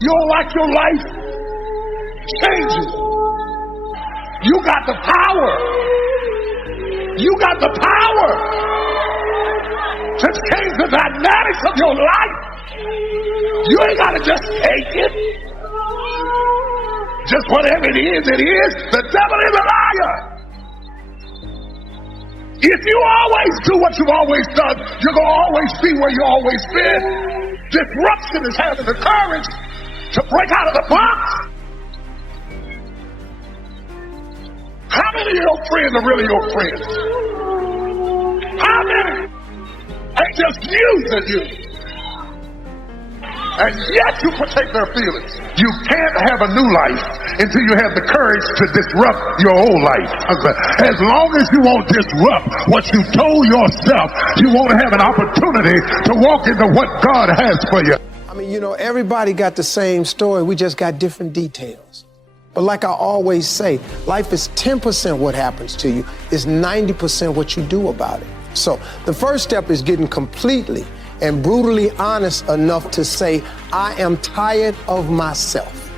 You don't like your life? Change it. You got the power. You got the power to change the dynamics of your life. You ain't got to just take it. Just whatever it is, it is. The devil is a liar. If you always do what you've always done, you're going to always be where you've always been. Disruption is having the courage to break out of the box. How many of your friends are really your friends? How many? They just using you. And yet you protect their feelings. You can't have a new life until you have the courage to disrupt your old life. As long as you won't disrupt what you told yourself, you won't have an opportunity to walk into what God has for you. I mean, you know, everybody got the same story. We just got different details. But like I always say, life is 10% what happens to you. It's 90% what you do about it. So the first step is getting completely and brutally honest enough to say, I am tired of myself.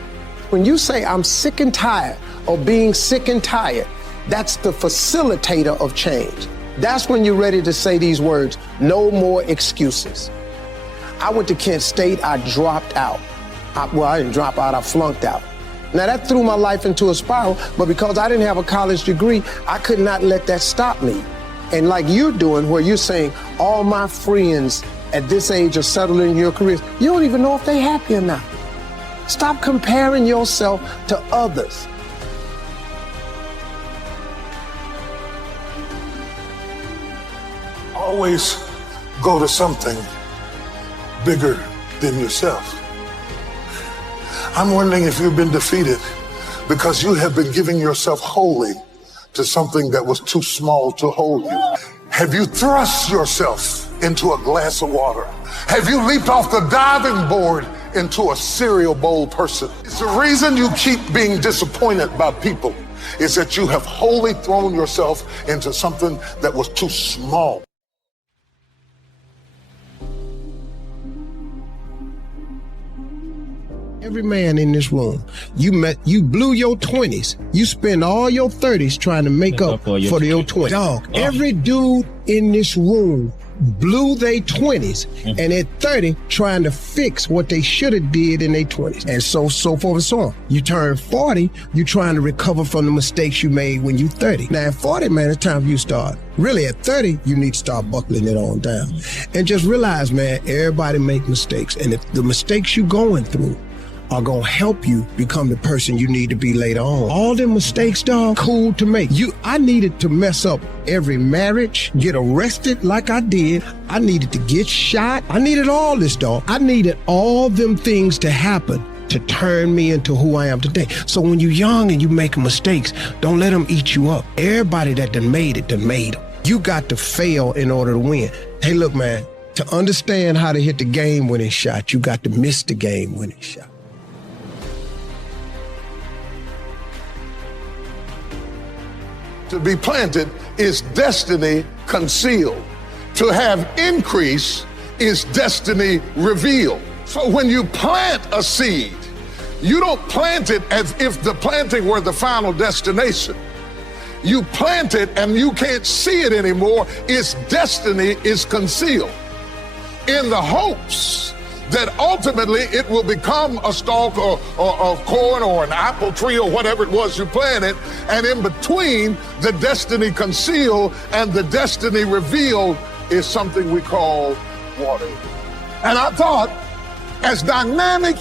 When you say I'm sick and tired of being sick and tired, that's the facilitator of change. That's when you're ready to say these words, no more excuses. I went to Kent State, I dropped out. I didn't drop out, I flunked out. Now that threw my life into a spiral, but because I didn't have a college degree, I could not let that stop me. And like you're doing, where you're saying all my friends at this age are settled in your careers, you don't even know if they're happy or not. Stop comparing yourself to others. Always go to something bigger than yourself. I'm wondering if you've been defeated because you have been giving yourself wholly to something that was too small to hold you. Have you thrust yourself into a glass of water? Have you leaped off the diving board into a cereal bowl person? It's the reason you keep being disappointed by people is that you have wholly thrown yourself into something that was too small. Every man in this room, you blew your 20s. You spend all your 30s trying to make up for your 20s. Dog, every dude in this room blew their 20s and at 30 trying to fix what they should have did in their 20s. And so forth and so on. You turn 40, you trying to recover from the mistakes you made when you 30. Now at 40, man, it's time for you to start. Really at 30, you need to start buckling it on down. And just realize, man, everybody make mistakes. And if the mistakes you going through are gonna help you become the person you need to be later on. All them mistakes, dog, cool to make. I needed to mess up every marriage, get arrested like I did. I needed to get shot. I needed all this, dog. I needed all them things to happen to turn me into who I am today. So when you're young and you make mistakes, don't let them eat you up. Everybody that done made it, done made them. You got to fail in order to win. Hey, look, man, to understand how to hit the game-winning shot, you got to miss the game-winning shot. To be planted is destiny concealed. To have increase is destiny revealed. So when you plant a seed, you don't plant it as if the planting were the final destination. You plant it and you can't see it anymore. Its destiny is concealed in the hopes that ultimately it will become a stalk or corn or an apple tree or whatever it was you planted. And in between the destiny concealed and the destiny revealed is something we call water. And I thought, as dynamic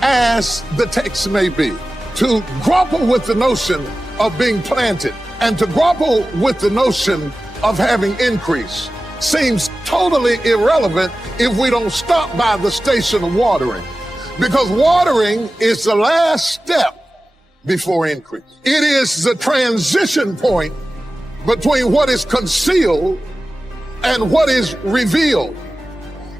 as the text may be, to grapple with the notion of being planted and to grapple with the notion of having increase seems totally irrelevant if we don't stop by the station of watering. Because watering is the last step before increase. It is the transition point between what is concealed and what is revealed.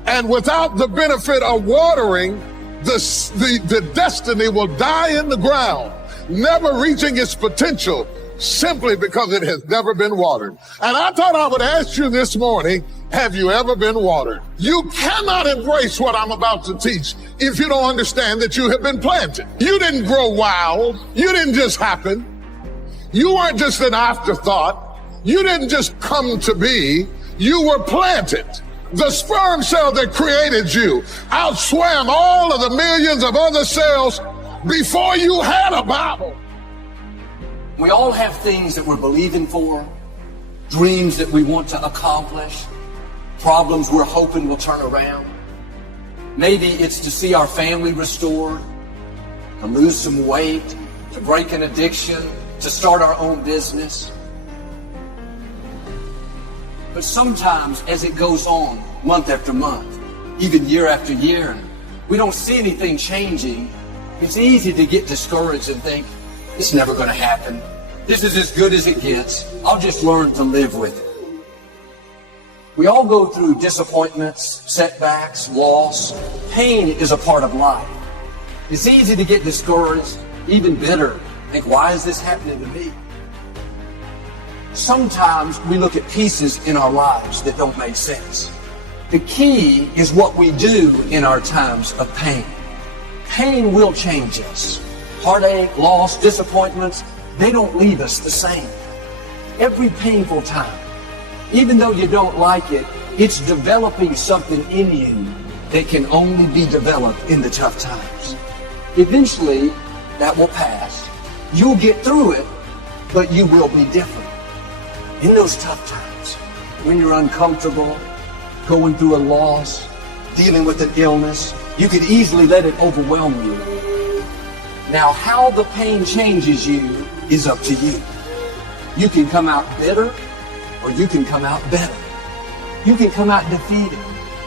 And without the benefit of watering, the destiny will die in the ground, never reaching its potential, simply because it has never been watered. And I thought I would ask you this morning, have you ever been watered. You cannot embrace what I'm about to teach if you don't understand that you have been planted. You didn't grow wild. You didn't just happen. You weren't just an afterthought. You didn't just come to be. You were planted. The sperm cell that created you outswam all of the millions of other cells before you had a Bible. We all have things that we're believing for, dreams that we want to accomplish, problems we're hoping will turn around. Maybe it's to see our family restored, to lose some weight, to break an addiction, to start our own business. But sometimes as it goes on, month after month, even year after year, we don't see anything changing. It's easy to get discouraged and think, it's never going to happen. This is as good as it gets. I'll just learn to live with it. We all go through disappointments, setbacks, loss. Pain is a part of life. It's easy to get discouraged, even bitter. Think, why is this happening to me? Sometimes we look at pieces in our lives that don't make sense. The key is what we do in our times of pain. Pain will change us. Heartache, loss, disappointments, they don't leave us the same. Every painful time, even though you don't like it, it's developing something in you that can only be developed in the tough times. Eventually, that will pass. You'll get through it, but you will be different. In those tough times, when you're uncomfortable, going through a loss, dealing with an illness, you could easily let it overwhelm you. Now, how the pain changes you is up to you. You can come out bitter, or you can come out better. You can come out defeated,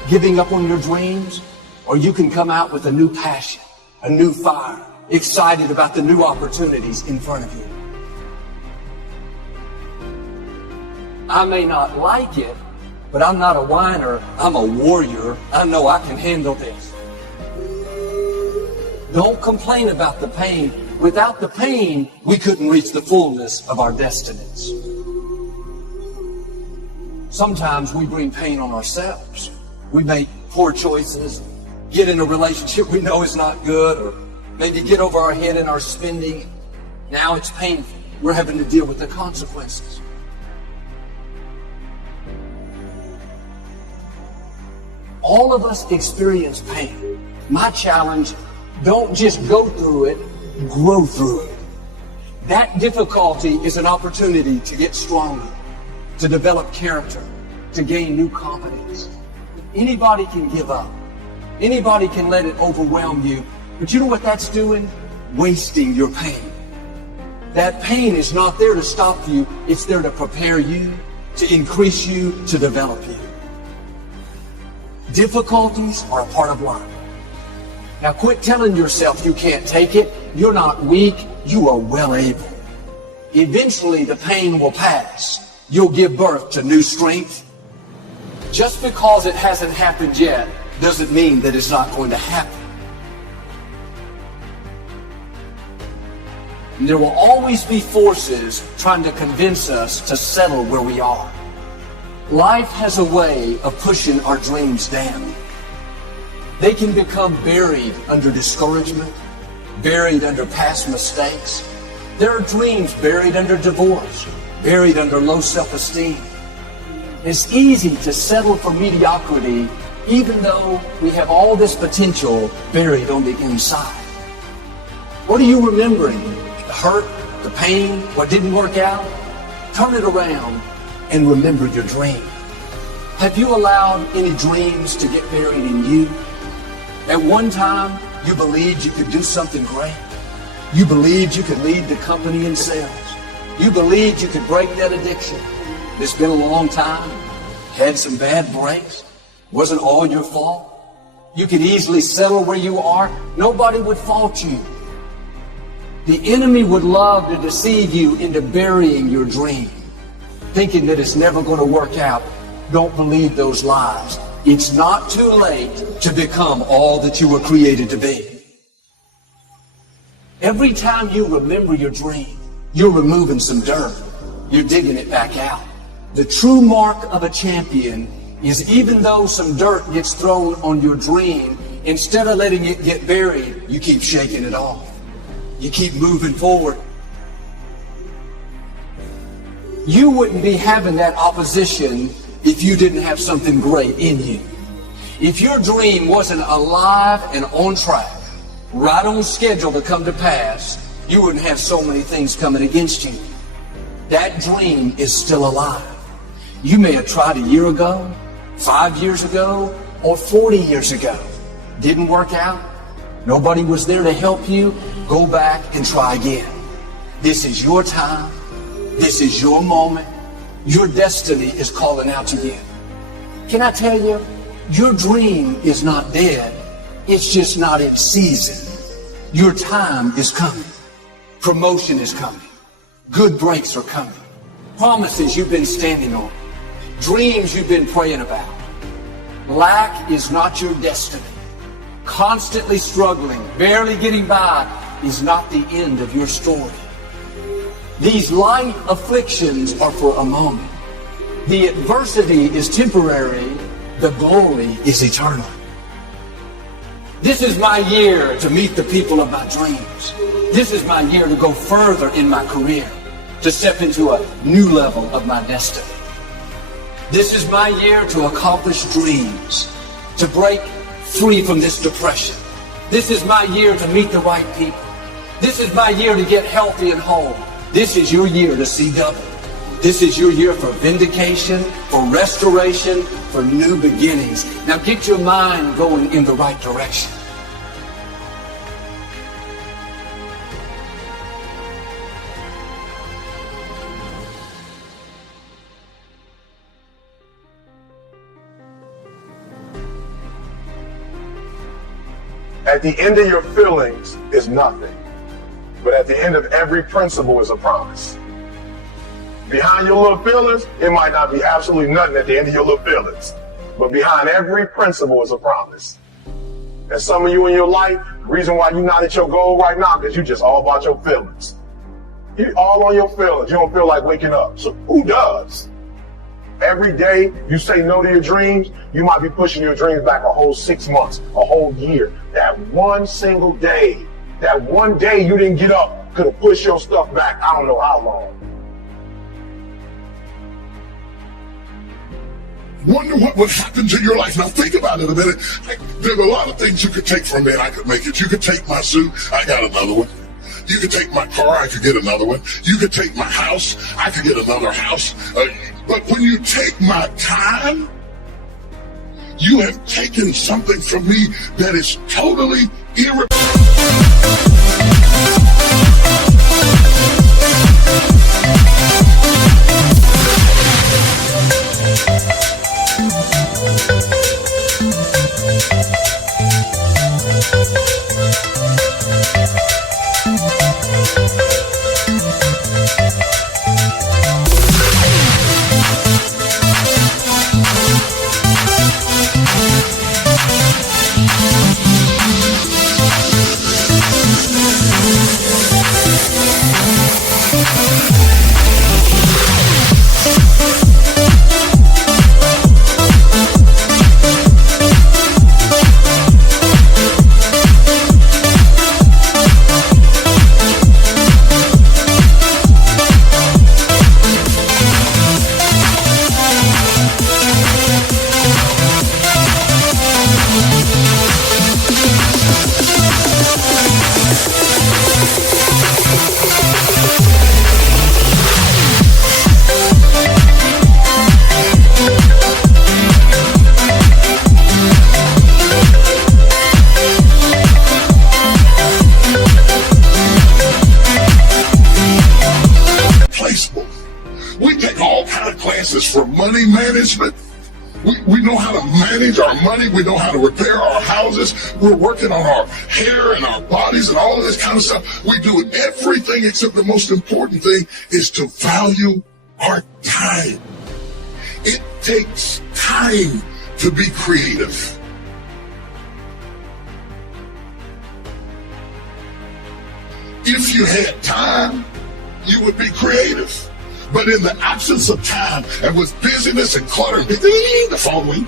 giving up on your dreams, or you can come out with a new passion, a new fire, excited about the new opportunities in front of you. I may not like it, but I'm not a whiner. I'm a warrior. I know I can handle this. Don't complain about the pain. Without the pain, we couldn't reach the fullness of our destinies. Sometimes we bring pain on ourselves. We make poor choices, get in a relationship we know is not good, or maybe get over our head in our spending. Now it's painful. We're having to deal with the consequences. All of us experience pain. My challenge, don't just go through it, grow through it. That difficulty is an opportunity to get stronger, to develop character, to gain new confidence. Anybody can give up. Anybody can let it overwhelm you. But you know what that's doing? Wasting your pain. That pain is not there to stop you. It's there to prepare you, to increase you, to develop you. Difficulties are a part of life. Now quit telling yourself you can't take it. You're not weak. You are well able. Eventually the pain will pass. You'll give birth to new strength. Just because it hasn't happened yet doesn't mean that it's not going to happen. And there will always be forces trying to convince us to settle where we are. Life has a way of pushing our dreams down. They can become buried under discouragement, buried under past mistakes. There are dreams buried under divorce, buried under low self-esteem. It's easy to settle for mediocrity even though we have all this potential buried on the inside. What are you remembering? The hurt, the pain, what didn't work out? Turn it around and remember your dream. Have you allowed any dreams to get buried in you? At one time, you believed you could do something great. You believed you could lead the company in sales. You believed you could break that addiction. It's been a long time. Had some bad breaks. Wasn't all your fault. You could easily settle where you are. Nobody would fault you. The enemy would love to deceive you into burying your dream, thinking that it's never going to work out. Don't believe those lies. It's not too late to become all that you were created to be. Every time you remember your dream, you're removing some dirt. You're digging it back out. The true mark of a champion is even though some dirt gets thrown on your dream, instead of letting it get buried, you keep shaking it off. You keep moving forward. You wouldn't be having that opposition if you didn't have something great in you. If your dream wasn't alive and on track, right on schedule to come to pass, you wouldn't have so many things coming against you. That dream is still alive. You may have tried a year ago, 5 years ago, or 40 years ago. Didn't work out. Nobody was there to help you. Go back and try again. This is your time. This is your moment. Your destiny is calling out to you. Can I tell you, your dream is not dead. It's just not in season. Your time is coming. Promotion is coming. Good breaks are coming. Promises you've been standing on. Dreams you've been praying about. Lack is not your destiny. Constantly struggling, barely getting by is not the end of your story. These light afflictions are for a moment. The adversity is temporary. The glory is eternal. This is my year to meet the people of my dreams. This is my year to go further in my career, to step into a new level of my destiny. This is my year to accomplish dreams, to break free from this depression. This is my year to meet the right people. This is my year to get healthy and whole. This is your year to see double. This is your year for vindication, for restoration, for new beginnings. Now get your mind going in the right direction. At the end of your feelings is nothing, but at the end of every principle is a promise. Behind your little feelings, it might not be absolutely nothing at the end of your little feelings, but behind every principle is a promise. And some of you in your life, the reason why you're not at your goal right now, because you just all about your feelings. You're all on your feelings. You don't feel like waking up. So who does? Every day you say no to your dreams, you might be pushing your dreams back a whole 6 months, a whole year. That one single day, that one day you didn't get up could have pushed your stuff back I don't know how long. Wonder what would happen to your life. Now think about it a minute. There's a lot of things you could take from me and I could make it. You could take my suit, I got another one. You could take my car, I could get another one. You could take my house, I could get another house. But when you take my time, you have taken something from me that is totally irreplaceable. For money management. We know how to manage our money. We know how to repair our houses. We're working on our hair and our bodies and all of this kind of stuff. We do everything except the most important thing is to value our time. It takes time to be creative. If you had time, you would be creative. But in the absence of time and with busyness and clutter, the phone ring,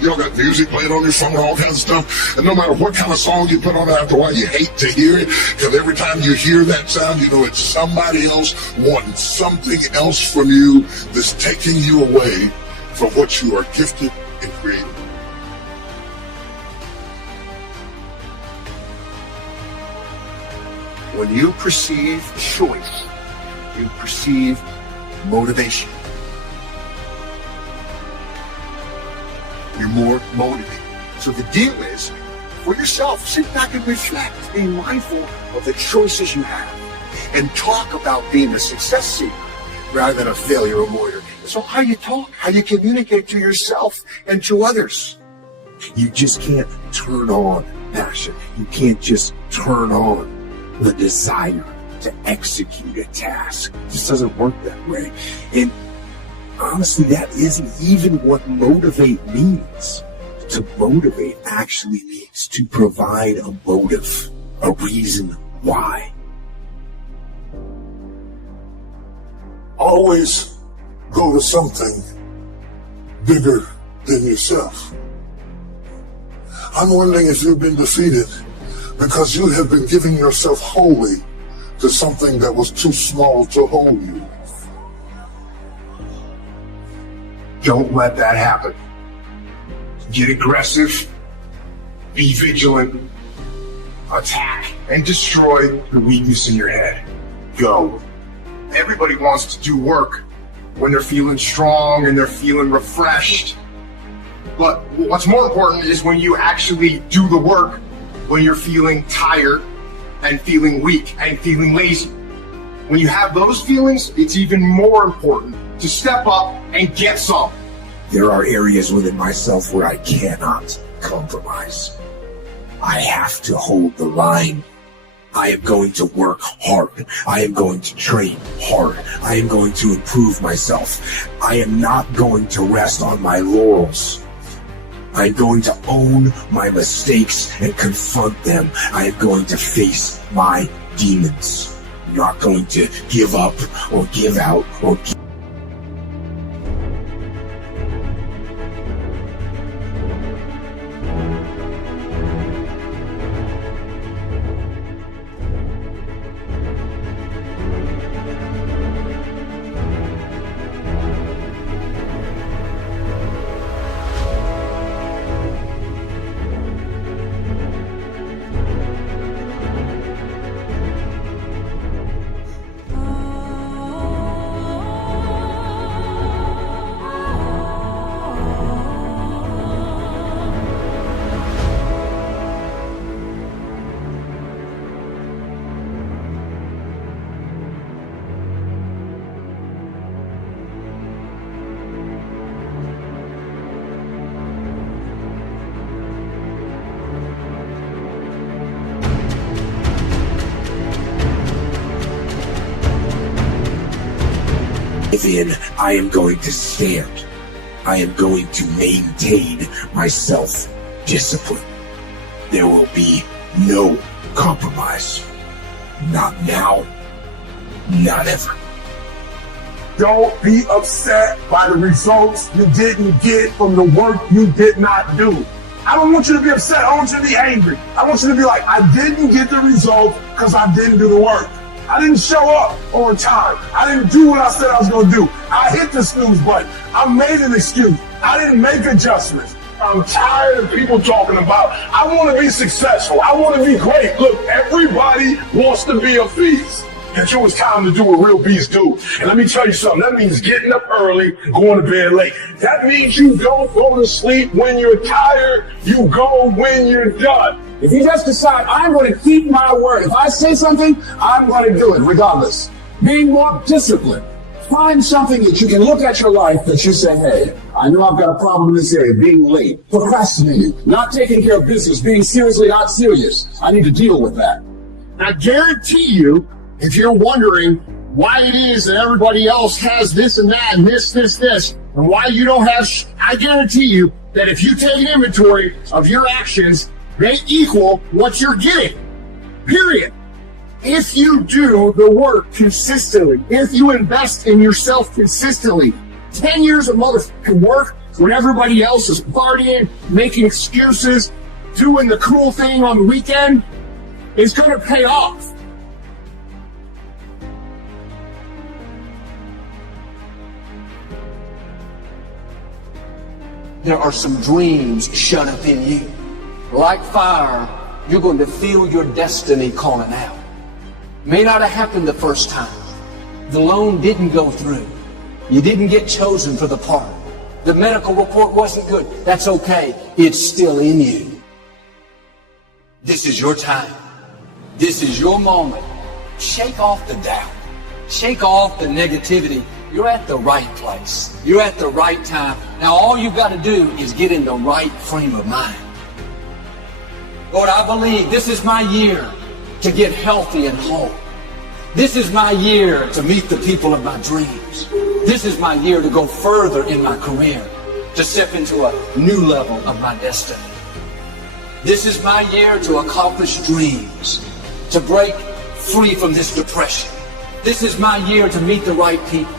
you all got music playing on your phone, all kinds of stuff. And no matter what kind of song you put on after a while, you hate to hear it, because every time you hear that sound, you know it's somebody else wanting something else from you that's taking you away from what you are gifted and created. When you perceive choice, you perceive motivation. You're more motivated. So the deal is, for yourself, sit back and reflect, being mindful of the choices you have, and talk about being a success seeker rather than a failure avoider. So how you talk, how you communicate to yourself and to others. You just can't turn on passion. You can't just turn on the desire to execute a task. It just doesn't work that way. And honestly, that isn't even what motivate means. To motivate actually means to provide a motive, a reason why. Always go to something bigger than yourself. I'm wondering if you've been defeated because you have been giving yourself wholly to something that was too small to hold you. Don't let that happen. Get aggressive, be vigilant, attack, and destroy the weakness in your head. Go. Everybody wants to do work when they're feeling strong and they're feeling refreshed. But what's more important is when you actually do the work when you're feeling tired and feeling weak and feeling lazy. When you have those feelings, it's even more important to step up and get some. There are areas within myself where I cannot compromise. I have to hold the line. I am going to work hard. I am going to train hard. I am going to improve myself. I am not going to rest on my laurels. I am going to own my mistakes and confront them. I am going to face my demons. I'm not going to give up or give out or give. In, I am going to stand. I am going to maintain my self-discipline. There will be no compromise. Not now, not ever. Don't be upset by the results you didn't get from the work you did not do. I don't want you to be upset. I want you to be angry. I want you to be like, I didn't get the results because I didn't do the work. I didn't show up on time. I didn't do what I said I was going to do. I hit the snooze button. I made an excuse. I didn't make adjustments. I'm tired of people talking about, I want to be successful. I want to be great. Look, everybody wants to be a beast. Until it's time to do what real beasts do. And let me tell you something. That means getting up early, going to bed late. That means you don't go to sleep when you're tired. You go when you're done. If you just decide, I'm going to keep my word. If I say something, I'm going to do it regardless. Being more disciplined. Find something that you can look at your life that you say, hey, I know I've got a problem in this area, being late, procrastinating, not taking care of business, being seriously not serious. I need to deal with that. I guarantee you, if you're wondering why it is that everybody else has this and that and this, and why you don't have, I guarantee you that if you take an inventory of your actions, they equal what you're getting. Period. If you do the work consistently, if you invest in yourself consistently, 10 years of motherfucking work when everybody else is partying, making excuses, doing the cool thing on the weekend is going to pay off. There are some dreams shut up in you. Like fire, you're going to feel your destiny calling out. May not have happened the first time. The loan didn't go through. You didn't get chosen for the part. The medical report wasn't good. That's okay. It's still in you. This is your time. This is your moment. Shake off the doubt. Shake off the negativity. You're at the right place. You're at the right time. Now all you've got to do is get in the right frame of mind. Lord, I believe this is my year to get healthy and whole. This is my year to meet the people of my dreams. This is my year to go further in my career, to step into a new level of my destiny. This is my year to accomplish dreams, to break free from this depression. This is my year to meet the right people.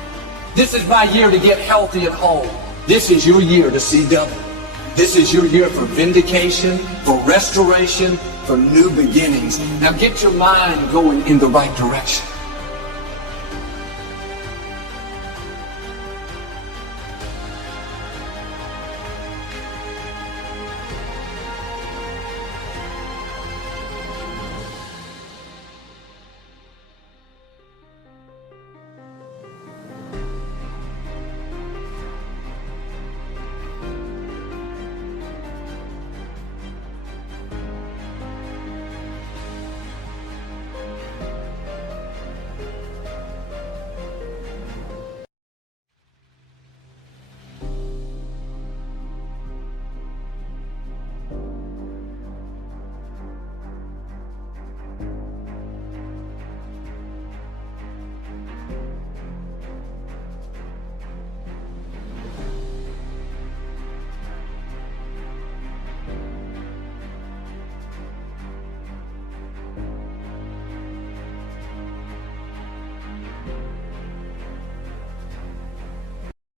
This is my year to get healthy and whole. This is your year to see double. This is your year for vindication, for restoration, for new beginnings. Now get your mind going in the right direction.